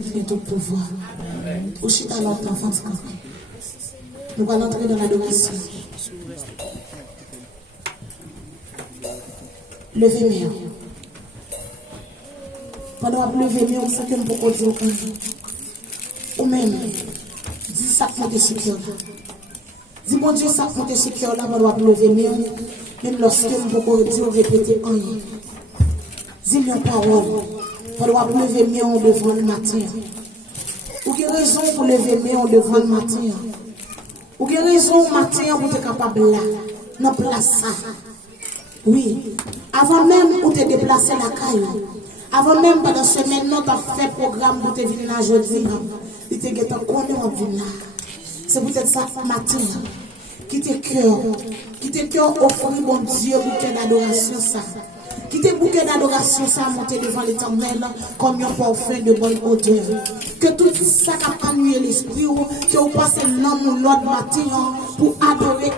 Viens tout pouvoir. Au chita notre enfance campée. Nous allons entrer dans l'adoration. Levez-moi. Pendant que levez-moi, on sait que nous pouvons dire ou même, dis ça que monte sur cœur. Dis mon Dieu, ça que monte sur cœur là, pendant que levez-moi, même lorsque nous pouvons dire répéter en rien. Dis-moi parole. Pendant que levez-moi devant le matin. Ou quelle raison pour lever-moi devant le matin? Ou quelle raison matin pour être capable là, dans place ça? Oui, avant même pour te déplacer la caille, avant même pendant la semaine, tu as fait programme pour te venir là jeudi, tu te guettes en connaît en venir là. C'est peut-être ça matin, qui te cœur offrir mon Dieu bouquet d'adoration ça. Qui te bouquet d'adoration ça monter devant l'Éternel comme un parfum de bonne odeur. Que tout ça qui a ennuyé l'esprit, que vous passez l'homme ou l'autre matin pour adorer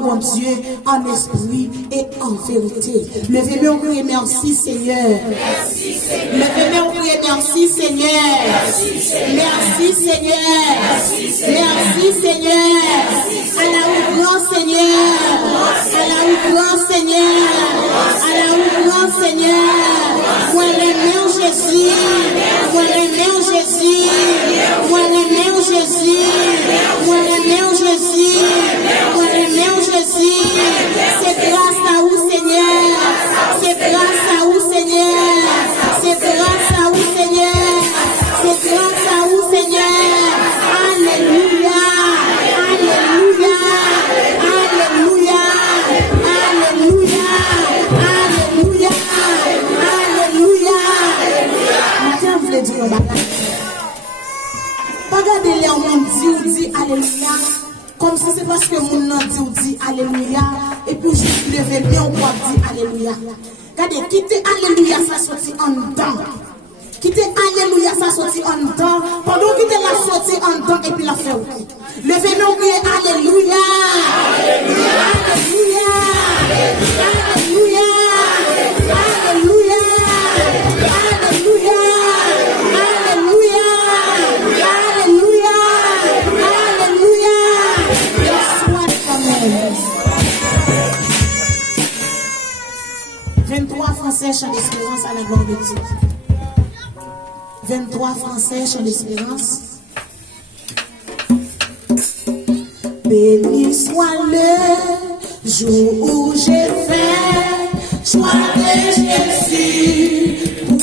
mon Dieu en esprit et en vérité. Levez-moi au prier, merci Seigneur. Levez-moi au prier, merci Seigneur. Merci Seigneur. Merci Seigneur. À la grand Seigneur. À la grand Seigneur. À la grand Seigneur. Moi l'aimais Jésus. Moi l'aimais Jésus. Moi l'aimais Jésus. Moi l'aimais Jésus. Jésus, c'est grâce à vous Seigneur, c'est grâce à vous Seigneur, c'est grâce à vous Seigneur, c'est grâce à vous Seigneur, alléluia, alléluia, alléluia, alléluia, alléluia, alléluia. Maintenant vous voulez dire pas garder les hommes dit alléluia. Comme si c'est parce que mon nom dit alléluia, et puis juste lever bien ou quoi dire alléluia. Regardez, quitter alléluia, ça sortit en dedans. Quitter alléluia, ça sortit en dedans. Pendant quitter la sortie en dedans, et puis la faire. Levez bien ou bien alléluia. Alléluia. Alléluia. Alléluia. Alléluia. Alléluia. Français, chant d'espérance à la gloire de Dieu. 23 Français, chant d'espérance. Béni soit le jour où j'ai fait choix de Jésus pour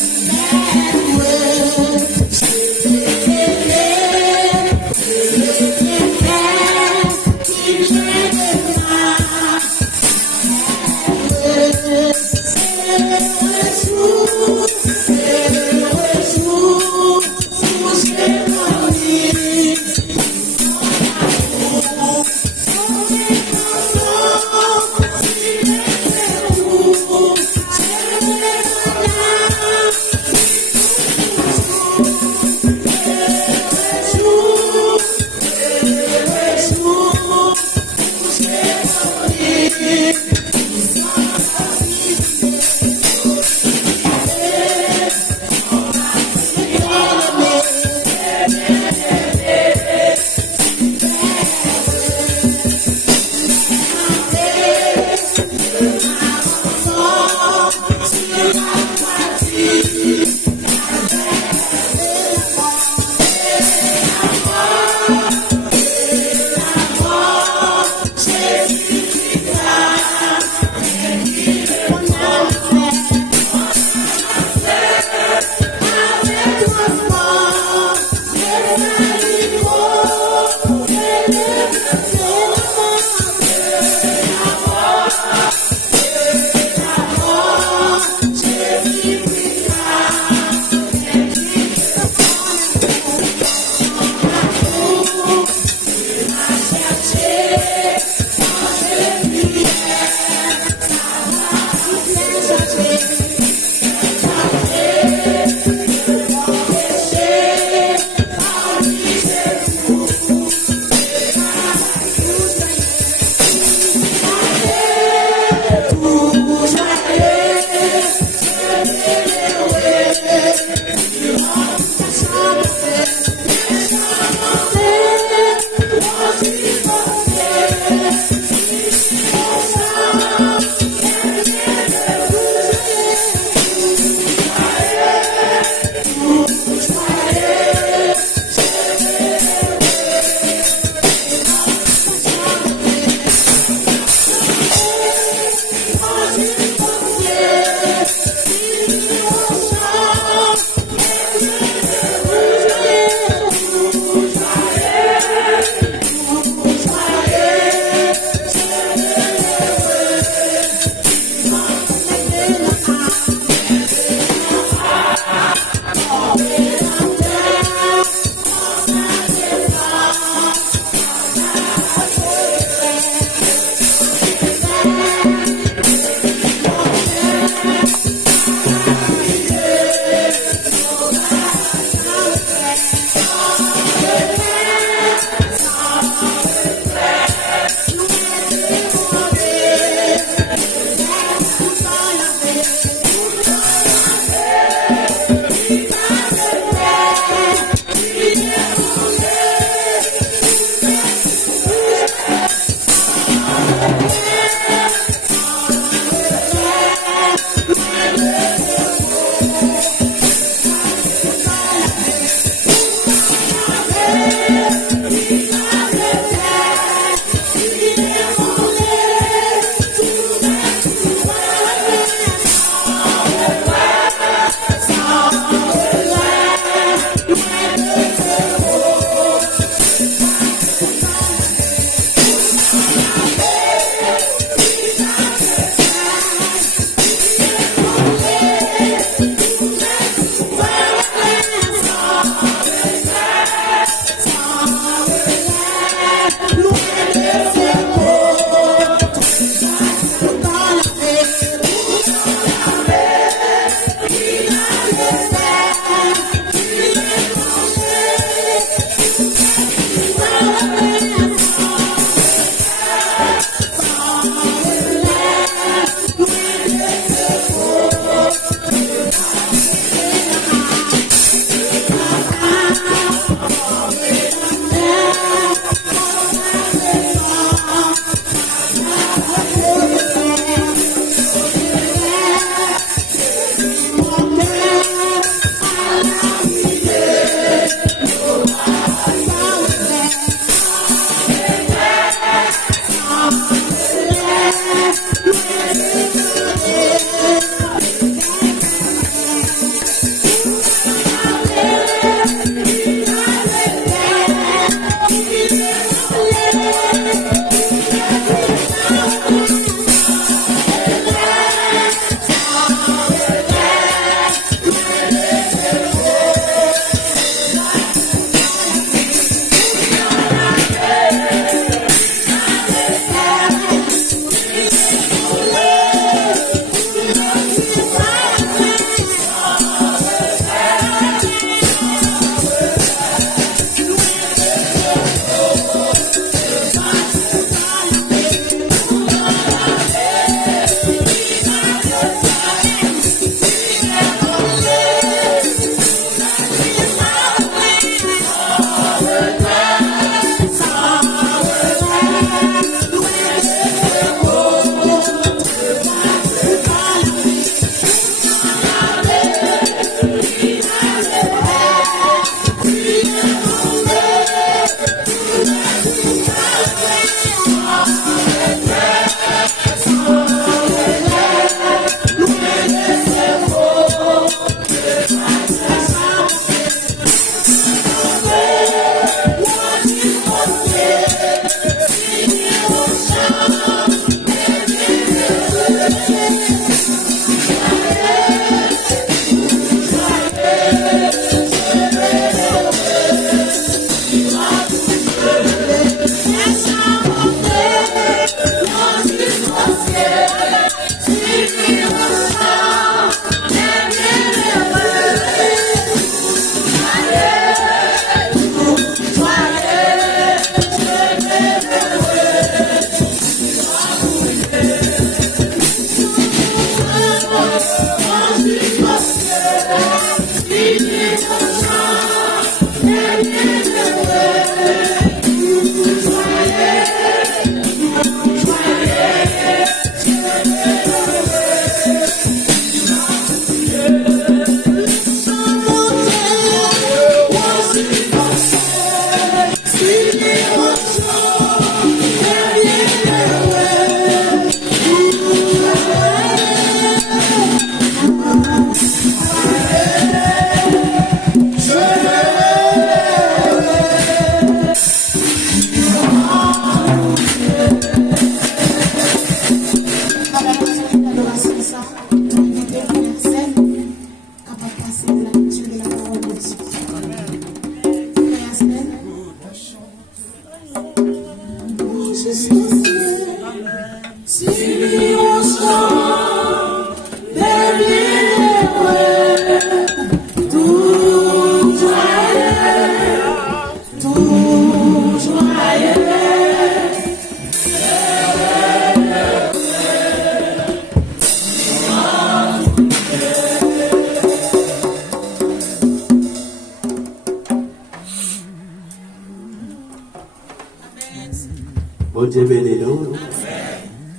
Bon Dieu béni nous.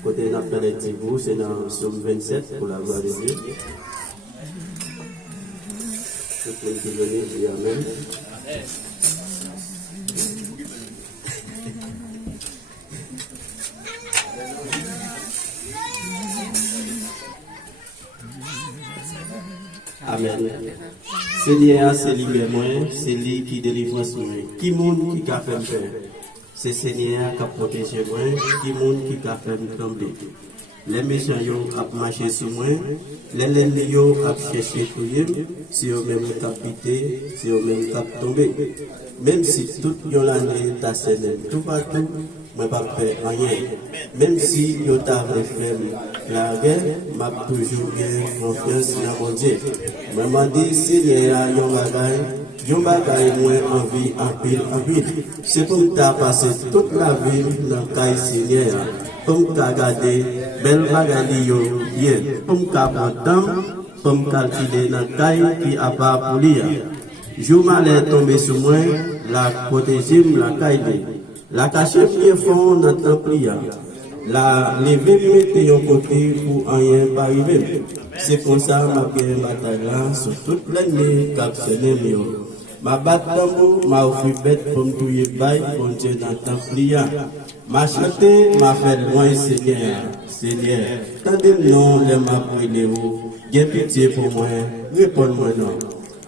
Côté n'a pas les vous, c'est dans Psaume 27 pour la gloire de Dieu. Tout le monde qui vient dit Amen. Amen. Seigneur, c'est lui moi, c'est lui qui délivre moi. Qui monde qui a fait me faire? C'est Seigneur qui a protégé moi, qui monde qui a fait me trembler. Les méchants ont marché sur moi, les ennemis ont cherché tout le monde, si eux même capité, si eux même cap tombé. Même si toute l'année t'a scellé tout partout, moi pas faire rien. Même si yo t'a fait la guerre, m'a toujours bien confiance dans mon Dieu. Moi m'a dit Seigneur, yon bagay moi envie en pile. C'est pour t'a passé toute la vie dans caille Seigneur. Pour t'a garder belle bagay yo bien. Pour t'a prendre pour calculer dans caille qui a pas pour lire. Jour malheur tombé sur moi, la protéger la caille. La cacher bien fond dans le temple. La lever mettre un côté pour rien pas arriver. C'est comme ça que je bataille là sur toute l'année captionné mieux. Ma batte tambour m'a offert bête pour me touiller bail pour Dieu dans le temple. Ma chanté m'a fait loin Seigneur. Seigneur, tendez-nous les m'a brûlé où. Gain pitié pour moi, réponds-moi non.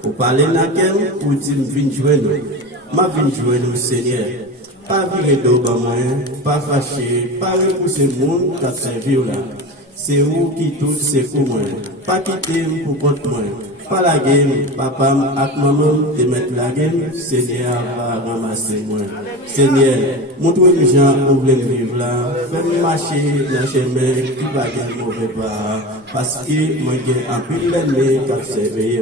Pour parler naquem, pour dire viens jouer nous. Ma viens jouer nous Seigneur. Pas virer d'eau dans moi, pas fâché, pas repousser le monde qui a servi là. C'est vous qui tout c'est pour moi. Pas quitter pour contre moi. Pas la game, papa ak maman te mettre la game, Seigneur va ramasser moi. Seigneur, montre-moi les gens où vous vivre là, fais-moi marcher dans le chemin qui va gagner mauvais pas. Parce que moi j'ai un peu d'ennemi qui a servi.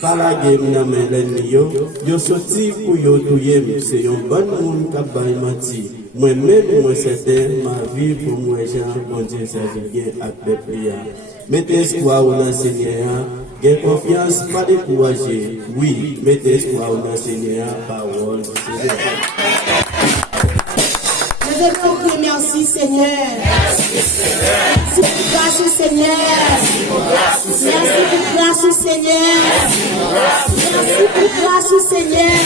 Pas la game dans mes ennemis, yo sorti pour yo touyer, c'est un bon monde qui a pas menti. Moi-même, moi certain, ma vie pour moi, Jean, mon Dieu, ça vient bien avec le prières. Mettez espoir au Seigneur, gain confiance, pas décourager. Oui, mettez espoir au Seigneur, parole du Seigneur. Je vais vous dire merci Seigneur. Merci pour grâce Seigneur. Merci pour grâce Seigneur. Merci pour grâce Seigneur.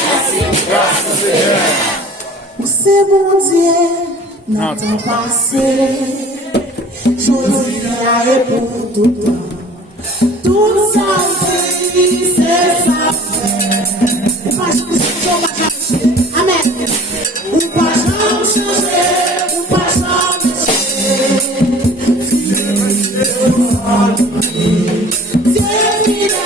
C'est mon Dieu, n'a pas passé. Je dirai pour tout temps. Tout ça, c'est ça. Amen. Ou pas changer, ou pas changer. C'est fidèle,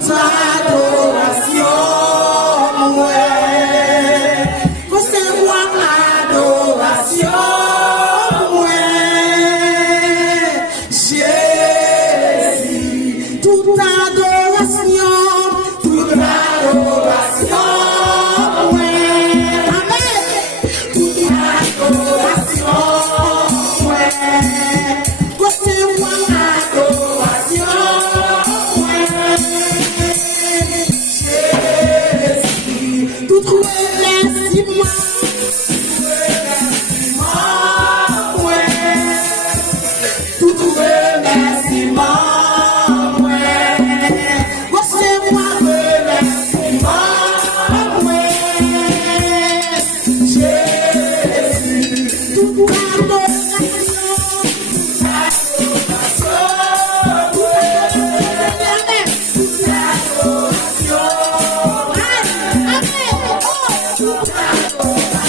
toute adoration, ouais. Recevez-moi adoration, ouais. Jésus, toute adoration, ouais. Amen. Toute adoration, ouais. Recevez-moi adoration, ouais. Jésus, tout remerciement, ouais. Tout remerciement, ouais. Recevez-moi remerciement, ouais. Jésus, toute adoration, toute adoration,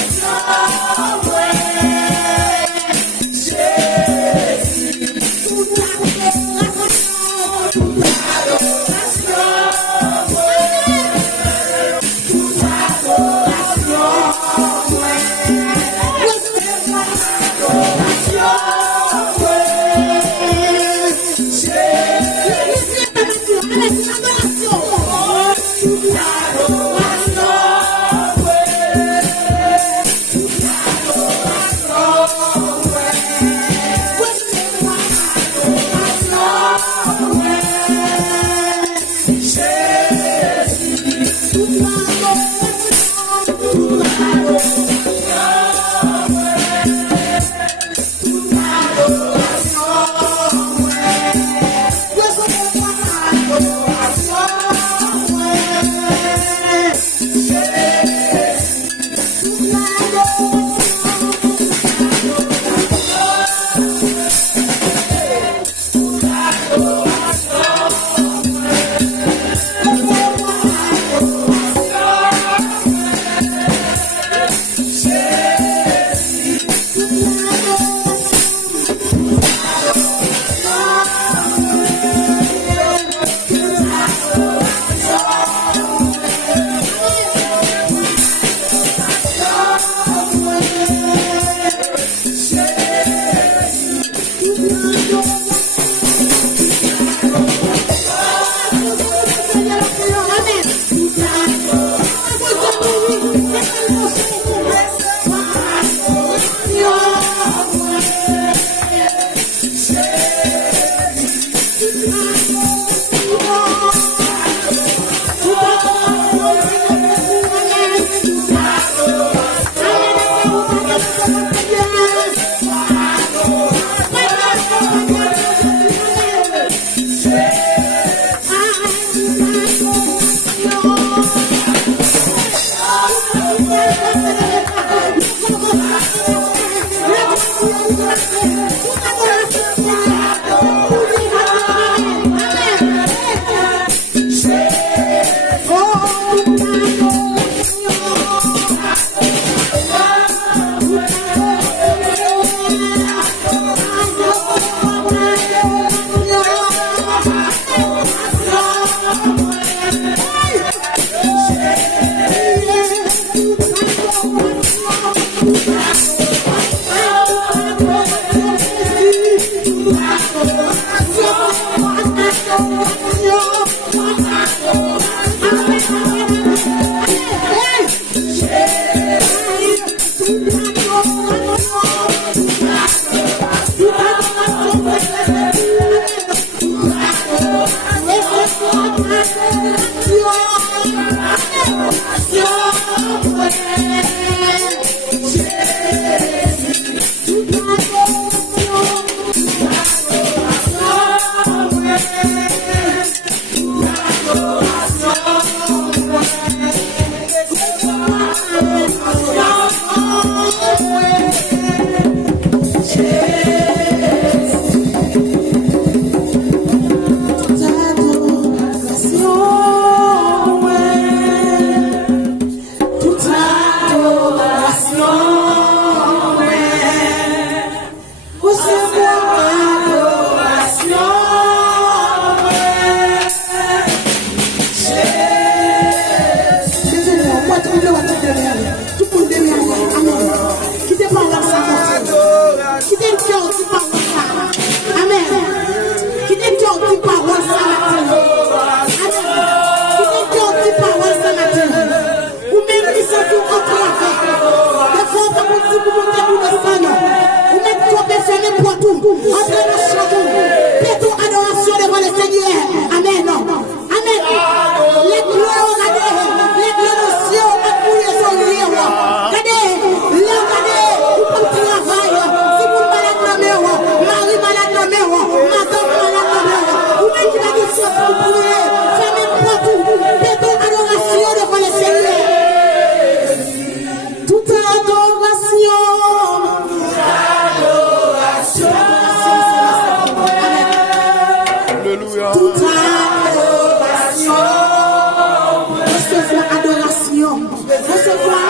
Recevoir adoration. Recevoir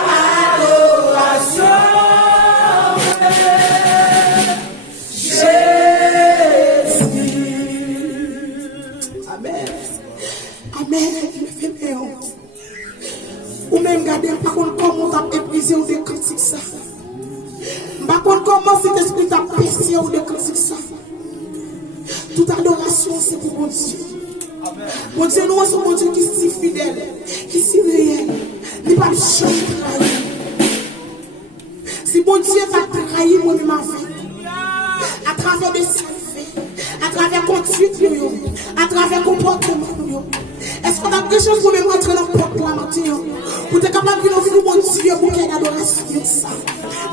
adoration. Amen. Amen. Ou même garder par contre comment t'as éprisé ou des critiques ça. Par contre comment cet esprit t'a percé ou des critiques ça. Toute adoration c'est pour mon Dieu. Mon Dieu nous sommes mon Dieu qui est si fidèle, qui est si réel. Il pas jamais trahi. Si mon Dieu t'a trahi moi-même ma vie. À travers des salves, à travers conduite, à travers comportement. Est-ce qu'on a quelque chose pour me montrer dans le porte pour la matin? Pour être capable de nous faire mon Dieu pour qu'il y ait l'adoration ça.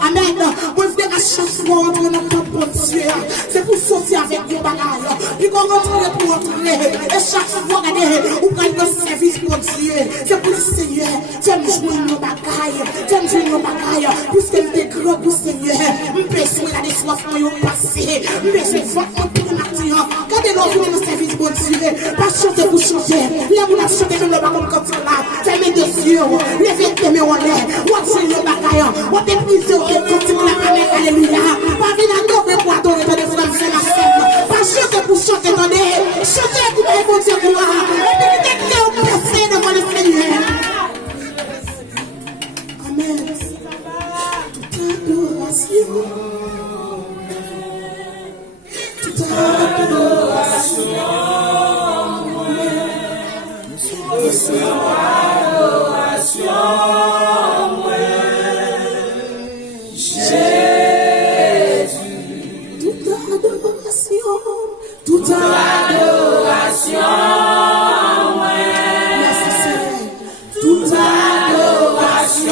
Amen. Moi, je veux à chaque fois entrer dans le porte pour Dieu. C'est pour sortir avec des bagages. Puis qu'on rentre pour entrer. Et chaque fois, regardez, on gagne le service pour Dieu. C'est pour le Seigneur. Fais-moi jouer nos bagages. Fais-moi jouer nos bagages. Puisque nous sommes grands pour le Seigneur. Nous besoin regarder soif dans le passé. Nous besoin de voir pour le matin. Regardez-nous dans le service pour Dieu. Pas chanter pour chanter. Là, vous n'avez chanté même le bas comme quand tu l'as. Fermez des yeux. Levez tes mains en l'air. Vous avez le bagaille. Vous avez pris quand tu l'as. Amen. Alléluia. Pas venir adorer pour adorer. Pas de frères, c'est la scène. Pas chanter pour chanter. Attendez. Chanter pour mon Dieu gloire. Et puis, dès que vous passez devant le Seigneur. Amen. Toute adoration. Toute adoration. Jésus, toute adoration, toute adoration, merci Seigneur, toute adoration,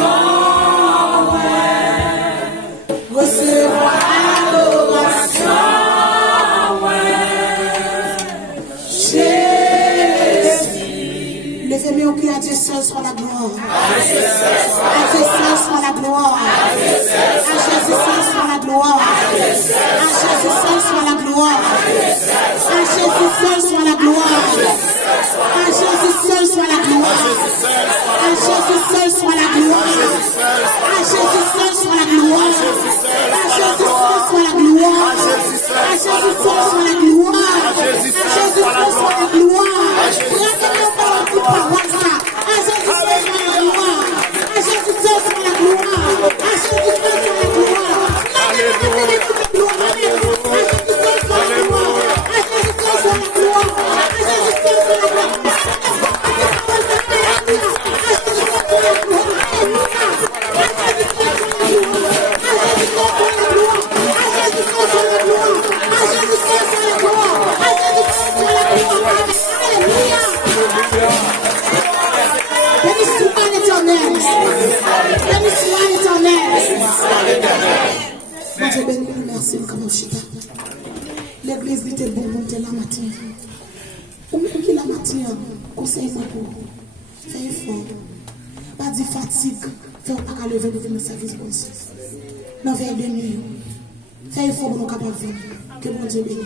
recevoir adoration, levez-moi au cri à Dieu seul soit la gloire. À Dieu seul soit la gloire. À Jésus seul soit la gloire. À Jésus seul soit la gloire. À Jésus seul soit la gloire. À Jésus seul soit la gloire. À Jésus seul soit la gloire. À Jésus seul soit la gloire. À Jésus seul soit la gloire. À Jésus seul soit la gloire. À Jésus seul soit la gloire. L'église était bon, monter la matinée. Ou même qui la matinée, conseille-moi pour faire effort. Pas de fatigue, faire pas qu'à lever devant le service bon Dieu. Dans veille de nuit, faire effort pour nous capables de vivre. Que bon Dieu bénisse.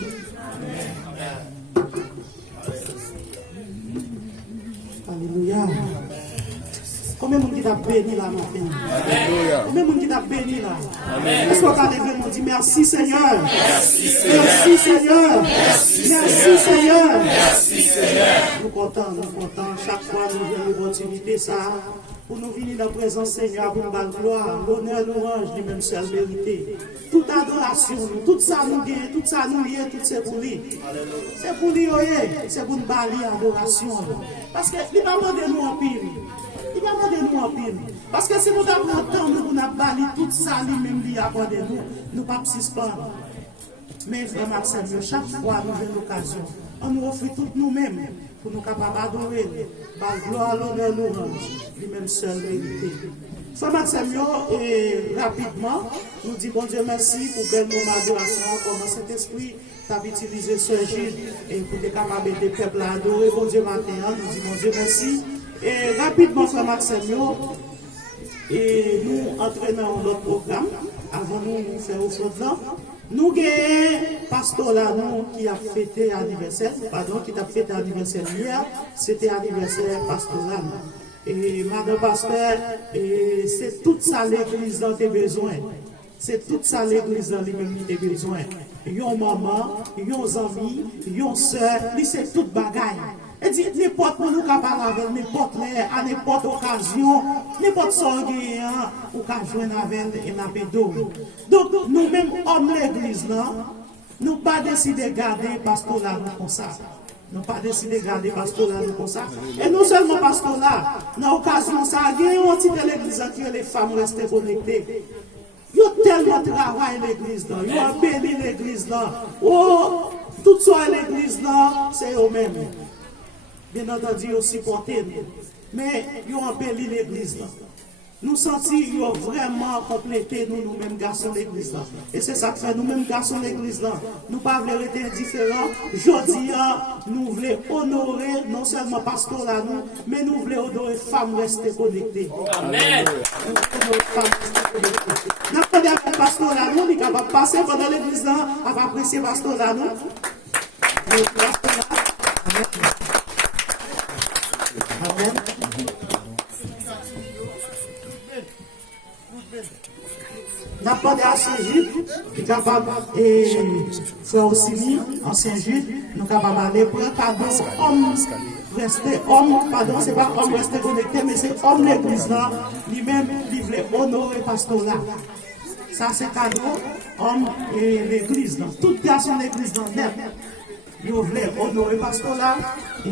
Alléluia. Combien de monde qui t'a béni là maintenant? Combien de monde qui t'a béni là? Est-ce qu'on t'a levé et dit merci Seigneur? Merci Seigneur. Merci Seigneur. Merci Seigneur. Merci Seigneur. Nous comptons. Chaque fois nous avons l'opportunité ça pour nous venir dans la présence Seigneur pour nous donner gloire, l'honneur, l'orange, lui même seul vérité. Toute adoration, tout ça nous gagne, tout ça nous lié, tout c'est pour lui. C'est pour lui, c'est pour nous balayer adoration. Parce que il va demander nous en pile. Il va demander nous en pile. Parce que si nous avons le temps, nous avons balayer tout ça lui-même, lui accordé nous, nous ne pouvons pas suspendre. Mais vraiment, Seigneur, chaque fois nous avons l'occasion, on nous offre tout nous-mêmes pour nous capables d'adorer, par gloire, l'honneur, l'orange, lui-même seul vérité. Frère Samuel, et rapidement, nous disons bon Dieu merci pour belle moment d'adoration, comment cet esprit t'a utilisé ce Gilles et pour des camarades des peuples à adorer, bon Dieu matin, nous disons bon Dieu merci. Et rapidement, frère Samuel, et nous entraînons notre programme, avant nous faire offrande là. Nous avons pasteur là qui a fêté anniversaire, qui a fêté anniversaire hier, c'était anniversaire pasteur là. Et madame pasteur, c'est tout ça l'église dont tu as besoin. C'est tout ça l'église dont tu as besoin. Yon maman, yon amis, yon soeur, c'est toute bagaille. Et dit, n'importe où nous parler avec, n'importe où, à n'importe occasion, n'importe sortie, ou qu'à joindre avec et n'a pas d'eau. Donc, nous-mêmes, hommes l'église, nous pas décidé de garder pasteur là comme ça. Nous pas décidé de garder pasteur là comme ça. Et non seulement pasteur là, dans l'occasion, ça a gagné un titre de l'église qui les femmes restent connectées. Il y a tellement de travail l'église là, il y a béni l'église là. Oh, tout ça l'église là, c'est eux-mêmes. Bien entendu, ils supportent. Mais ils ont embelli l'église là. Nous sentons qu'ils ont vraiment complété nous-mêmes garçons l'église là. Et c'est ça que fait nous-mêmes garçons l'église là. Nous ne pouvons pas être indifférents. Aujourd'hui, nous voulons honorer non seulement pasteur là, mais nous voulons honorer les femmes restées connectées. Amen. Nous avons dit pasteur là, nous sommes capables de passer pendant l'église là, à apprécier pasteur là, nous. Amen. N'a pas de Saint-Jude, qui est capable de faire aussi ancien Jude, nous sommes capables d'aller pour un cadeau homme rester homme, pardon, c'est pas homme rester connecté, mais c'est homme l'église là, lui-même, il voulait honorer pasteur là. Ça c'est cadeau, homme et l'église là. Toute garçon l'église là, net. Nous voulons honorer pasteur là, et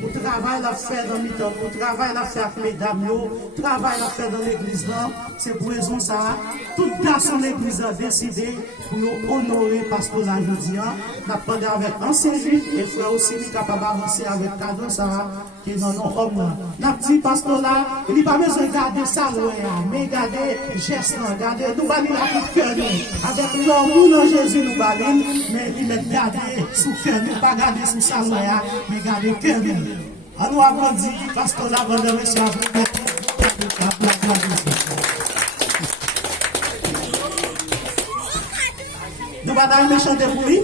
pour le travail à faire dans le temps, pour le travail à faire avec les dames, le travail à faire dans l'église là, c'est pour raison ça. Tout garçon l'église a décidé pour nous honorer pasteur là aujourd'hui. Nous avons parlé avec ancien juif et frère aussi capable d'avancer avec cadeau ça, qui est dans nos hommes. Nous avons dit pasteur là, il n'y a pas besoin de garder ça, mais garder geste, garder, nous allons la toute cœur, avec l'amour de Jésus, nous allons, mais il est gardé sous cœur. Pas garder sous sa loi, mais garder cœur. On nous avons dit, parce qu'on a vendu le chien. Nous allons chanter pour lui.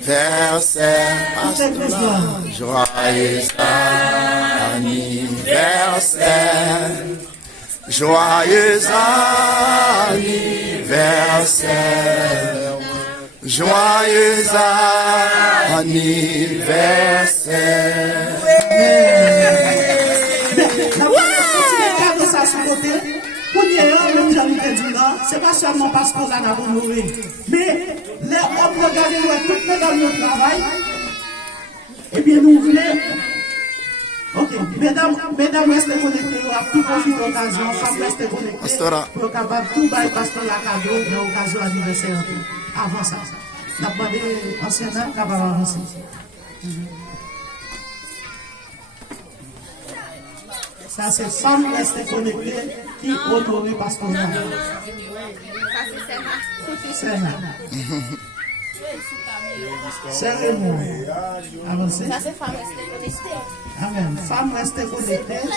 Verset, joyeux anniversaire, joyeux anniversaire. Joyeux anniversaire. C'est pas seulement parce qu'on a honoré, mais les hommes regardent toutes les dans le travail. Eh bien, nous voulons. Ok, mesdames, restez connectées à toute occasion, femmes restez connectées. Pour capable tout bailler pasteur la cadeau dans l'occasion anniversaire. Avant ça. N'a pas de ancien âme capable d'avancer. Ça, c'est femmes restées connectées qui honorent pasteur là. C'est là. Cérémonie. Avancez. Ça, c'est femme restée connectée. Amen. Femme restée connectée.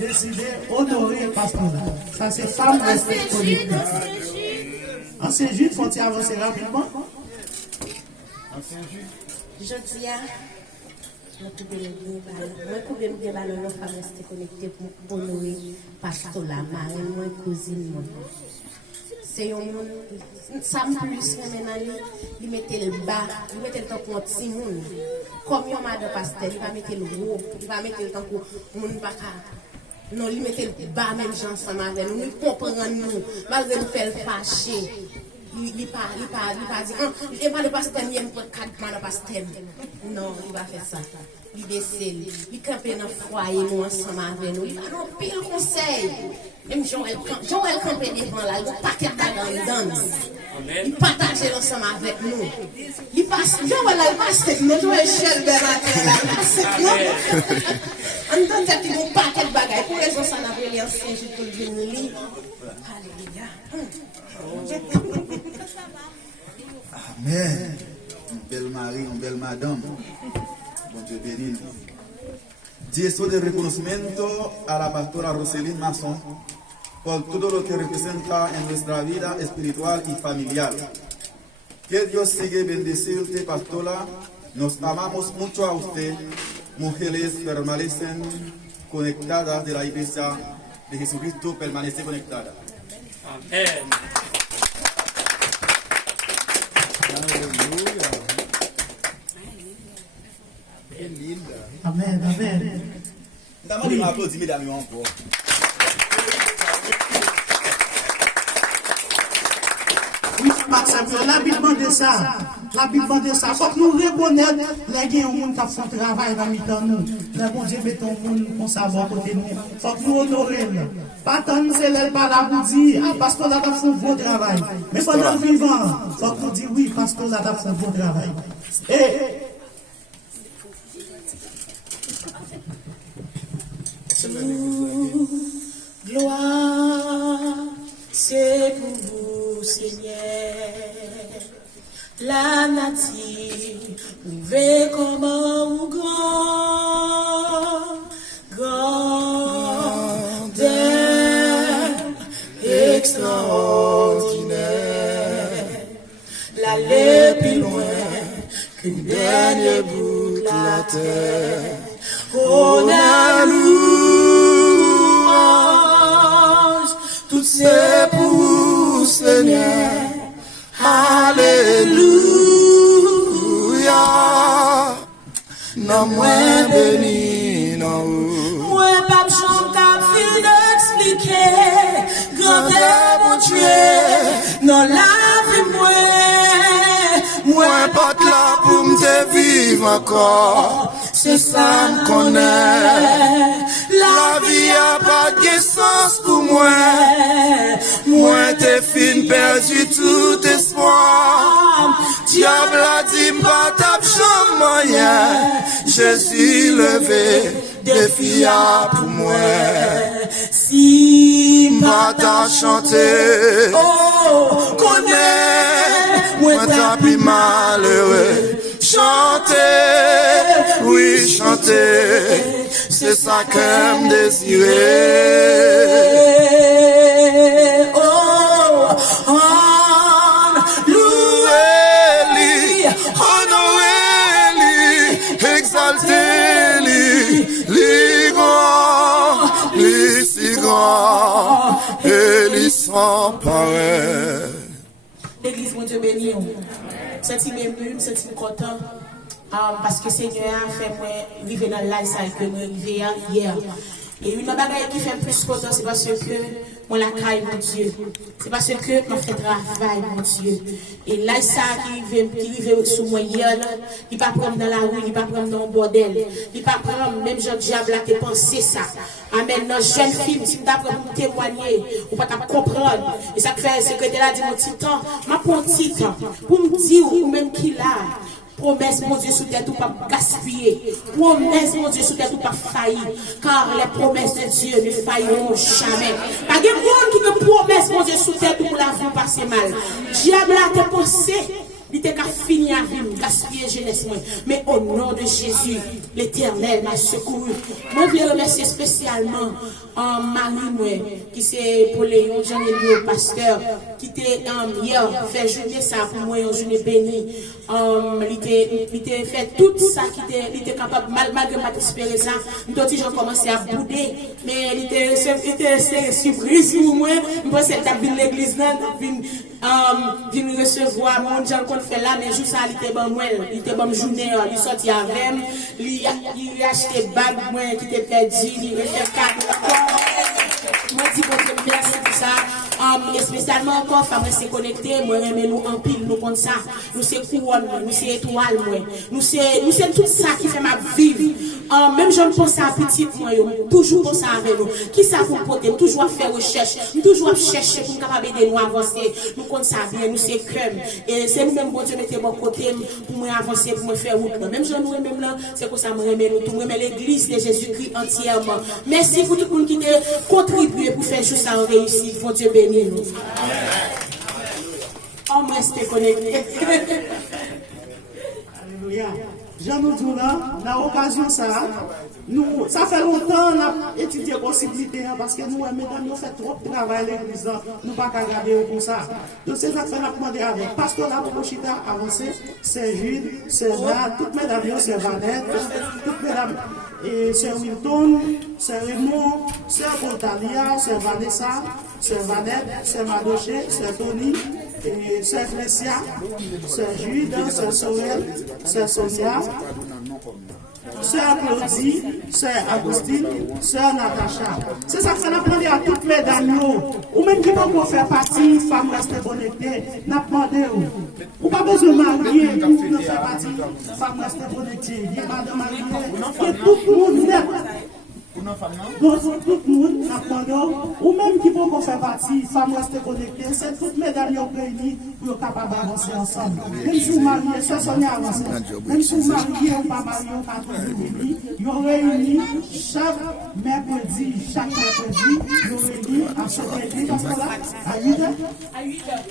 Décider honorer pasteur là. Ça, c'est femme restée connectée. Ancien juif, faut-il avancer rapidement? Je dis à moi, je vais me femme rester connectée pour honorer pasteur là, marraine, moi, cousine, moi. C'est un monde, ça plus, il mettait le bas, il mettait le temps pour un petit monde. Comme il y a un pasteur, il va mettre le gros, il va mettre le temps pour le monde. Non, il mettait le bas, même gens ensemble avec nous, il comprend nous, malgré nous faire fâcher. Il pas dire, il va le pasteur, il aime pour 4 mois le pasteur. Non, il va faire ça. Il décèle, il campe dans le foyer, nous ensemble avec nous. Il va nous pile conseil. Même Joël campé devant là, il paquet de danse. Il partage ensemble avec nous. Il passe, Joël là, il passe avec nous. Joël Shelbert matin là, il passe avec nous. En tant que il paquet de bagages, pour les gens s'en appeler ancien, je te le dis, alléluia. Amen. Une belle Marie, une belle madame. Bon Dieu béni. Dieso de reconocimiento a la pastora Roseline Masson por todo lo que representa en nuestra vida espiritual y familiar. Que Dios siga bendecirte, pastora. Nos amamos mucho a usted. Mujeres permanecen conectadas de la iglesia de Jesucristo, permanece conectada. Amén. Aleluya. Qué linda. Amen, amen. Dame un applaudissement, mesdames, encore. Oui, la Bible demande ça. La Bible demande ça. Faut que nous reconnaître les gens qui font un travail dans nous. Les bon Dieu met ton monde pour savoir côté nous. Faut que nous honorer. Pas tant c'est elle pas là pour dire, ah, pasteur là, t'as fait un bon travail. Mais pendant le vivant, faut que nous disions, oui, pasteur là, t'as fait un bon travail. Et, gloire, c'est pour vous, Seigneur. La nature, prouvez comment vous grandeur extraordinaire. L'aller plus loin qu'une dernière bout de la terre. On a louange, tout c'est pour Seigneur. Alléluia. Non, moi béni, non. Moi, pas besoin d'expliquer. Grandeur, mon Dieu, non, la vie, moi, pas de là pour me vivre encore. C'est ça me connaît. La vie a pas de sens pour moi. Moi, t'es fin perdu tout espoir. Diable a dit m'pas tape moyen. Jésus levé, défi pour moi. Si m'pas t'a chanté, oh, connais, moi t'as plus malheureux. Chanter, oui, chanter, c'est ça que me désirer. Oh, louez-lui, honorez-lui, exaltez-lui, lui grand, lui si grand, et lui sans pareil. L'église, mon Dieu béni. Senti ému, senti content parce que Seigneur a fait moi vivre dans la salle que moi vivais hier. Et une bagaille qui fait plus content, c'est parce que moi la caille mon Dieu. C'est parce que moi fait travail mon Dieu. Et là ça qui vivait sous moi hier, il pas prendre dans la rue, il pas prendre dans le bordel, il pas prendre même Jean diable là te penser ça. Amen. Nos jeunes filles, si nous avons témoigner, ou pas comprendre. Et ça fait ce que tu as dit mon petit temps, ma petit temps, pour me dire ou même qu'il a. Promesse, mon Dieu, sous terre, tout pas gaspiller. Promesse, mon Dieu, sous terre, tout pas faillir. Car les promesses de Dieu ne failliront jamais. Pas de monde qui te promesse, mon Dieu, sous terre, tout pour la vie passer mal. Diable a te pensé. Il était qu'à finir à vivre, gaspiller jeunesse. Mais au nom de Jésus, l'Éternel m'a secouru. Moi, je voulais remercier spécialement Marie, qui c'est pour les jeunes élus au pasteur, qui était hier, fait journée ça pour moi, une journée bénie. Il était fait tout ça, il était capable, malgré ma espérance, nous avons toujours commencé à bouder, mais il était surprise pour moi. Je pense que c'est l'église, vient recevoir mon gens qu'on fait là, mais juste ça, il était bon, il était bon journée, il sortit avec, il a acheté bague, moi, qui était perdu, il a fait 4 moi, je dis merci pour ça. Et spécialement encore, femmes rester connectées, moi, nous en pile, nous comme ça. Nous c'est couronne, nous c'est étoile, nous c'est tout ça qui fait ma vie. Même je pense à petit, moi, toujours comme ça avec nous. Qui ça pour porter, toujours à faire recherche, toujours à chercher pour nous capable de nous avancer. Nous comme ça bien, nous c'est comme. Et c'est nous-mêmes, bon Dieu, mettez mon côté pour moi avancer, pour me faire route. Même je nous même là, c'est comme ça, moi, nous tout, moi, l'église de Jésus-Christ entièrement. Merci pour tout le monde qui a contribué pour faire juste ça en réussite. Bon Dieu béni nous. On reste connecté. Alléluia. Jean nous dit là, dans l'occasion ça, nous, ça fait longtemps qu'on a étudié la possibilité, parce que nous, mesdames, nous faisons trop de travail à l'église, nous ne pouvons pas regarder comme ça. Donc c'est ça que nous avons demandé avec Pasteur Lapochita avancé, c'est Jude, c'est Nat, toutes mesdames, c'est Vanette, toutes mesdames, et c'est Wilton, c'est Raymond, c'est Bontalia, c'est Vanessa, c'est Vanette, c'est Madoché, c'est Tony, et c'est Flesia, c'est Jude, c'est Sorel, c'est Sonia, Sœur Claudie, Sœur Agustine, Sœur Natacha. C'est ça que ça n'a pas demandé à toutes mesdames, ou même qui peuvent faire partie, femmes restées connectées, n'a demandé. Ou pas besoin de marier pour ne faire partie, femmes restées connectées. Il y a madame mariée, il y a tout le monde net. Donc, tout le monde n'a demandé, ou même qui peuvent faire partie, femmes restées connectées, c'est toutes mesdames réunies pour être capables d'avancer ensemble. Même si vous mariez, c'est Sonia avance. Même si vous mariez ou pas mariez, ou pas mariez, vous réunis chaque mercredi, vous réunis à ce à 8 heures.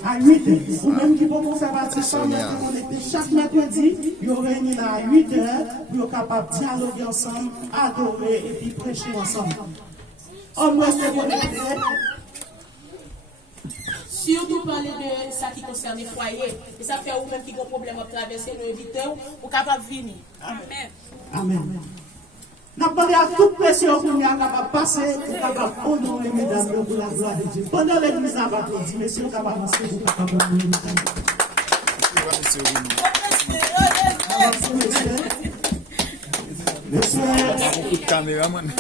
À 8 heures. Ou même qui peuvent faire partie, femmes restées connectées, chaque mercredi, vous réunis à 8 heures pour être capables de dialoguer ensemble, adorer et puis prêcher ensemble. On reste connecté. Surtout parler de ça qui concerne les foyers. Et ça fait ou même qui ont problème à traverser, nous évitons pour capable de venir. Amen. Amen. Nous avons demandé à toute pression pour nous capable de passer, pour capable honorer mesdames pour la gloire de Dieu. Pendant l'église, nous avons dit, messieurs, capable d'avancer pour capable honorer beaucoup de caméramans.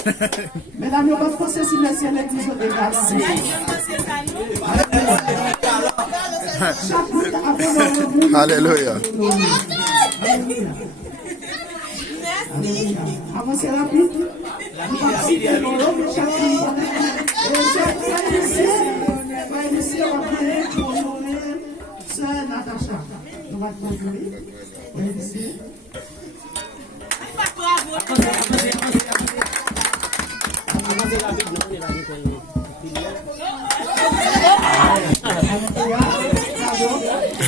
Mesdames, nous allons passer si messieurs l'église de grâce. Alléluia. Avancez rapide. Sœur Natacha. Nous allons continuer.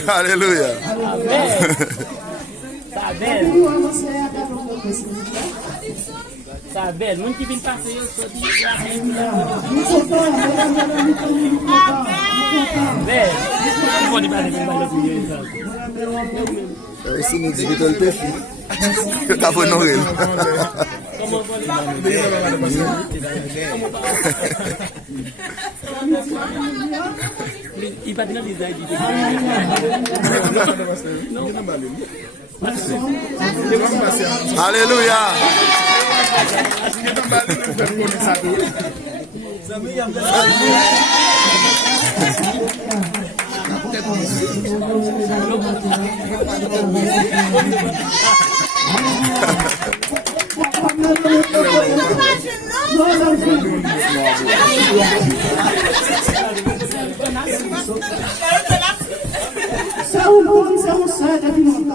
Alléluia. Ça belle. Ça belle. Moun qui vient passer, si nous discutons le péché, t'as pas honoré. Il va dans les aides. Alléluia.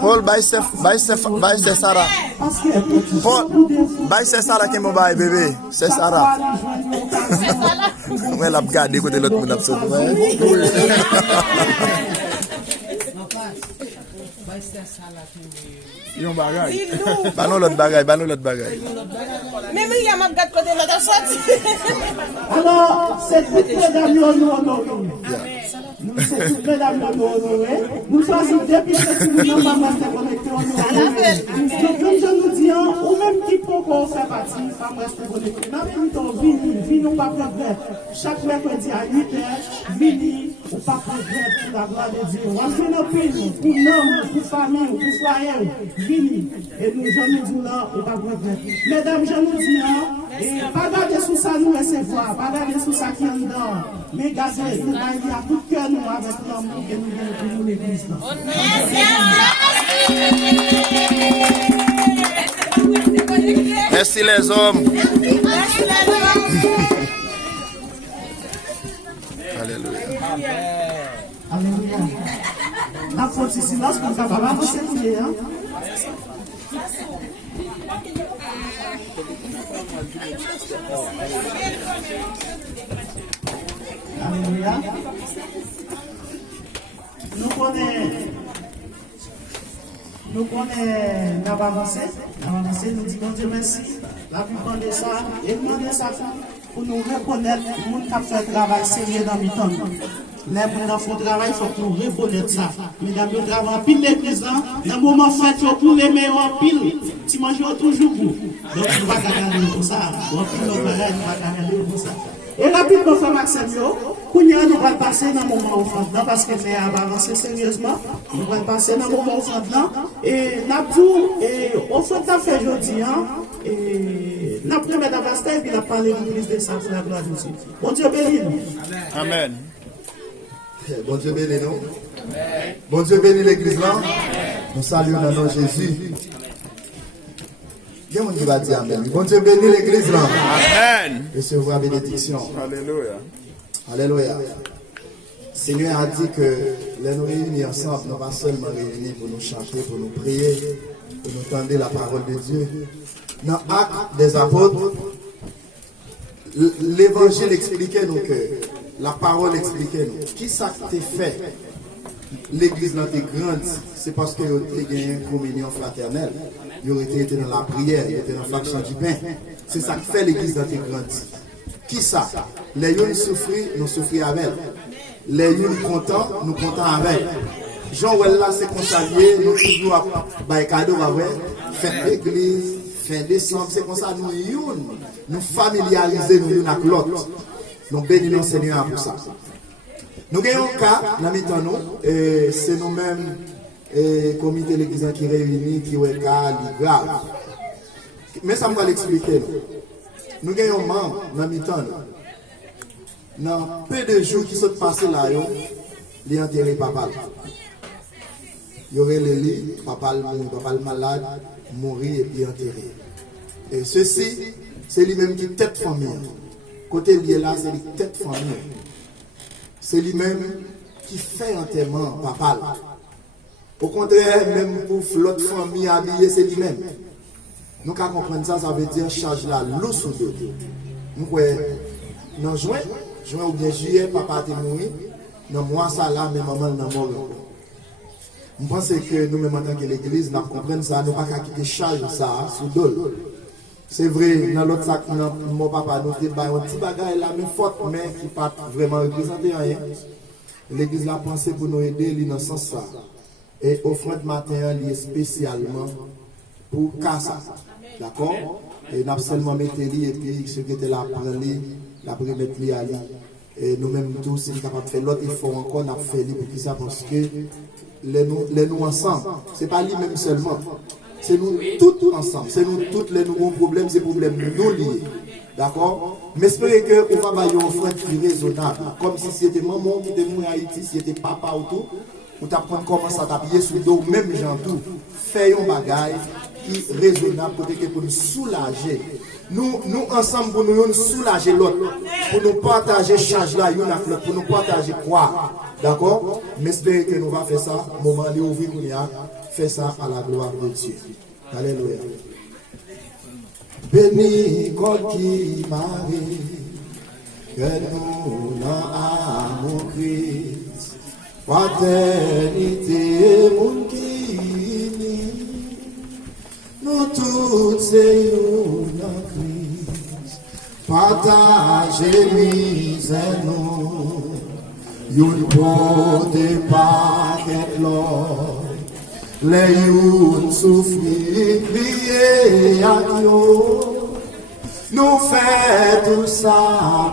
Paul, bye c'est Sarah. Paul, bye c'est Sarah qui m'a baillé bébé. C'est Sarah. Ouais, la regarde côté l'autre monde absolument. Yon bagay. Ba nou l'autre bagay. Même il y a ma gâte côté l'autre sortie. Alors, c'est toutes mesdames nous honorer. C'est toutes mesdames nous honorer. Nous choisissons depuis que nous n'avons pas connecté donc, comme je nous dis, ou même qui peut faire partie, femmes restent connectées. Nous avons vini, nous pas progrès. Chaque mercredi à 8h, vini, ou pas progrès pour la gloire de Dieu. On fait nos pays, pour nous, pour famille, pour foyer, vini. Et nous, je nous dis là, ou pas progrès. Mesdames, je nous dis, et pas garder sous ça nous recevoir, pas garder sous ça qui est en dedans, mais garder, nous garder à tout cœur nous avec l'amour que nous avons pour nous l'église. Merci les hommes. Alléluia. Alléluia. La faute ici, là, ce qu'on va pas avancer, hein. Alléluia. Nous connaissons nous connaissons, nous avons avancé, nous disons Dieu merci, la plupart de ça, et demander ça pour nous reconnaître, nous avons fait un travail sérieux dans le temps. Les gens font travail, il faut que nous reconnaître ça. Mesdames, nous travaillons en pile l'église, dans le moment fait, il faut pour les meilleurs en pile. Si moi, je toujours vous. Donc, nous ne pouvons pas regarder pour ça. On ne va pas regarder pour ça. Et rapidement, frère Maxime, nous allons passer dans le moment offrande parce que nous avons avancé sérieusement. Nous allons passer dans le moment offrande et nous offrande fait aujourd'hui. Et nous avons pris la pasteur et puis nous avons parlé plus de ça pour la gloire de Dieu. Bon Dieu bénisse nous. Amen. Bon Dieu bénisse nous. Bon Dieu bénisse l'église là. Nous saluons dans nom de Jésus. Il y a un qui va dire Amen. Bon Dieu bénisse l'église là. Amen. Recevoir bénédiction. Alléluia. Alléluia. Seigneur a dit que les nous réunir ensemble, nous pas seulement réunis pour nous chanter, pour nous prier, pour nous tendre la parole de Dieu. Dans l'Acte des Apôtres, l'évangile expliquait nous que la parole expliquait nous. Qui ça t'est fait? L'église n'a été grande, c'est parce qu'il y a eu une communion fraternelle. Il aurait été dans la prière, il était dans la fraction du pain. C'est ça qui fait l'église dans été grande. Qui ça? Les gens souffrent, nous souffrons avec. Les gens contents, nous contents avec. Jean Wella, c'est consacré, nous toujours à cadeau, fête l'église, fin décembre, c'est comme ça, nous familiariser nous avec l'autre. Nous bénissons le Seigneur pour ça. Nous avons un cas, nous c'est nous-mêmes, comité de l'église qui réunit, qui est un cas grave. Mais ça va l'expliquer. Nous avons un membre dans le temps. Dans peu de jours qui sont passés là, il a enterré papa. Il y aurait le lit, papa malade, mourir et puis enterré. Et ceci, c'est lui-même qui tête famille. Côté lié là, c'est lui tête famille. C'est lui-même qui fait enterrement papa. Au contraire, même pour l'autre famille habillée, c'est lui-même. Nous quand comprendre ça, ça veut dire charge la l'eau sous deux. Nous dans juin ou bien juillet, papa est mort. Dans mois ça là, mais maman est mort. Je pense que nous-mêmes en tant que l'église, nous comprenons ça, nous ne pouvons pas quitter charge ça sous deux. C'est vrai, dans l'autre sac, mon papa nous dit un petit bagage là, mais fort, mais qui ne peut pas vraiment représenter rien. L'église a pensé pour nous aider dans ce sens ça. Et offrande matin liée spécialement pour Casa. D'accord? Et nous avons seulement mis lui et puis ceux qui étaient là pour lui, la mettre lui à lui. Et nous-mêmes tous, si nous sommes capables de faire l'autre effort encore, nous avons fait lui pour ça parce que les nous ensemble, ce n'est pas lui-même seulement. C'est nous tous ensemble. C'est nous tous les nouveaux problèmes, ces problèmes nous liés. D'accord? Mais espérez qu'on va avoir une offrande qui est raisonnable. Comme si c'était maman qui était mort à Haïti, si c'était papa ou tout. Ou t'apprendre comment ça t'appuyer sur le dos, même gens tout. Faire un bagage qui est raisonnable pour nous soulager. Nous ensemble pour nous soulager l'autre. Pour nous partager charge là, pour nous partager quoi. D'accord? Mais espérez que nous allons faire ça. Moment de ouvrir, faire ça à la gloire de Dieu. Alléluia. Béni God qui Marie, que nous n'avons amour Christ, fraternité mon qui nous tous c'est dans Christ, partagez misère nous, une porte paquet l'or. Les youn souffrir, crier à Dieu, nous fait tout ça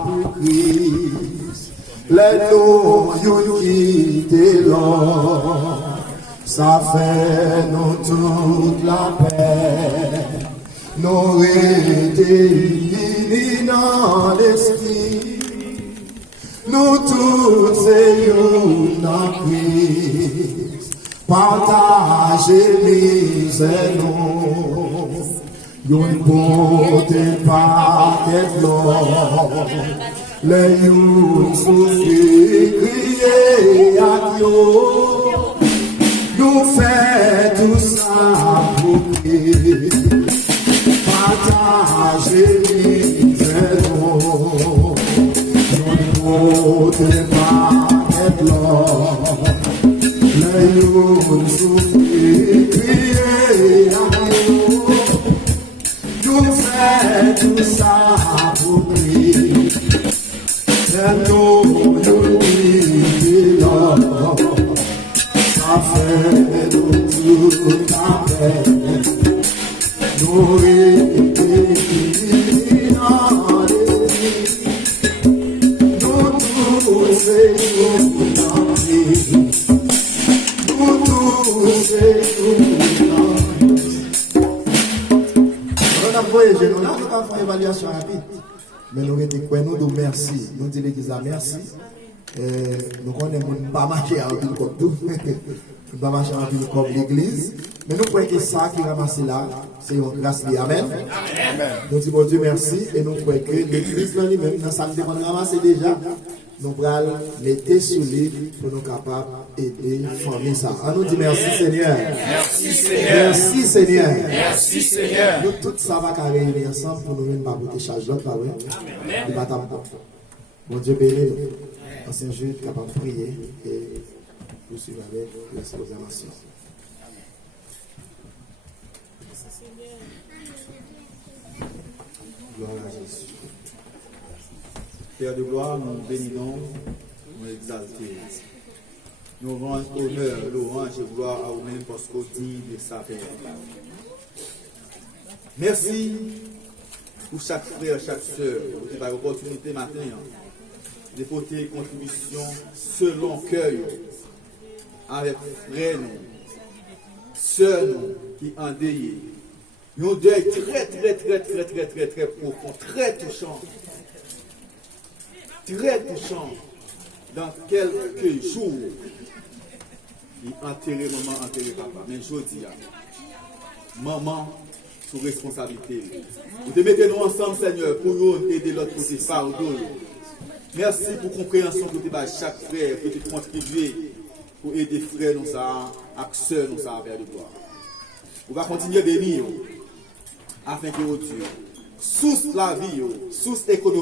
pour Christ. Les nous youn quitter l'or, ça fait nous toute la paix. Nous réunis dans l'esprit, nous tous c'est youn dans Christ. Partagez misère nous, y'une beauté paquet l'or, les y'une souffrir, crier à Dieu, nous fait tout ça pour Christ. Partagez misère nous, y'une beauté paquet l'or. Nous souffrir, ça pour lui. Et nous, nous disons, ça fait nous tout à fait. Nous réunissons dans l'esprit. Nous tous et nous dans l'esprit. Nous tous et nous dans l'esprit. On a voyagé, nous avons fait une évaluation rapide. Mais nous avons dit quoi, nous disons merci. Nous disons l'église merci. Nous connaissons pas marcher en ville comme tout. Nous pas marcher en ville comme l'église. Mais nous croyons que ça qui ramasse là, c'est une grâce liée. Amen. Nous disons bon Dieu merci. Et nous croyons que l'église même dans sa vie qu'on ramasse déjà, nous allons mettre sous lui pour nous capables d'aider la famille. On nous dit merci Seigneur. Merci Seigneur. Merci Seigneur. Merci Seigneur. Nous tout ça va réunir ensemble pour nous même pas porter charge l'autre. Mon Dieu béni nous. Ancien juge capable de prier et poursuivre avec l'exposition. Gloire à Jésus. Père de gloire, nous bénissons, nous exaltons. Nous rendons honneur, louange et gloire à vous-même parce qu'au digne de sa paix. Merci pour chaque frère, chaque soeur, qui a l'opportunité matin de porter contribution selon cœur avec frères, sœurs qui ont endeuillé. Un deuil très profond, très touchant. Très touchant. Dans quelques jours, il enterré maman, enterré papa. Mais je dis, maman, sous responsabilité. Vous te mettez nous ensemble, Seigneur, pour nous aider l'autre côté. Pardon. Merci pour compréhension que tu as chaque frère, que tu contribuer pour aider frères nous à sœurs nous à faire de gloire. On va continuer à bénir afin que Dieu, source la vie, source économique.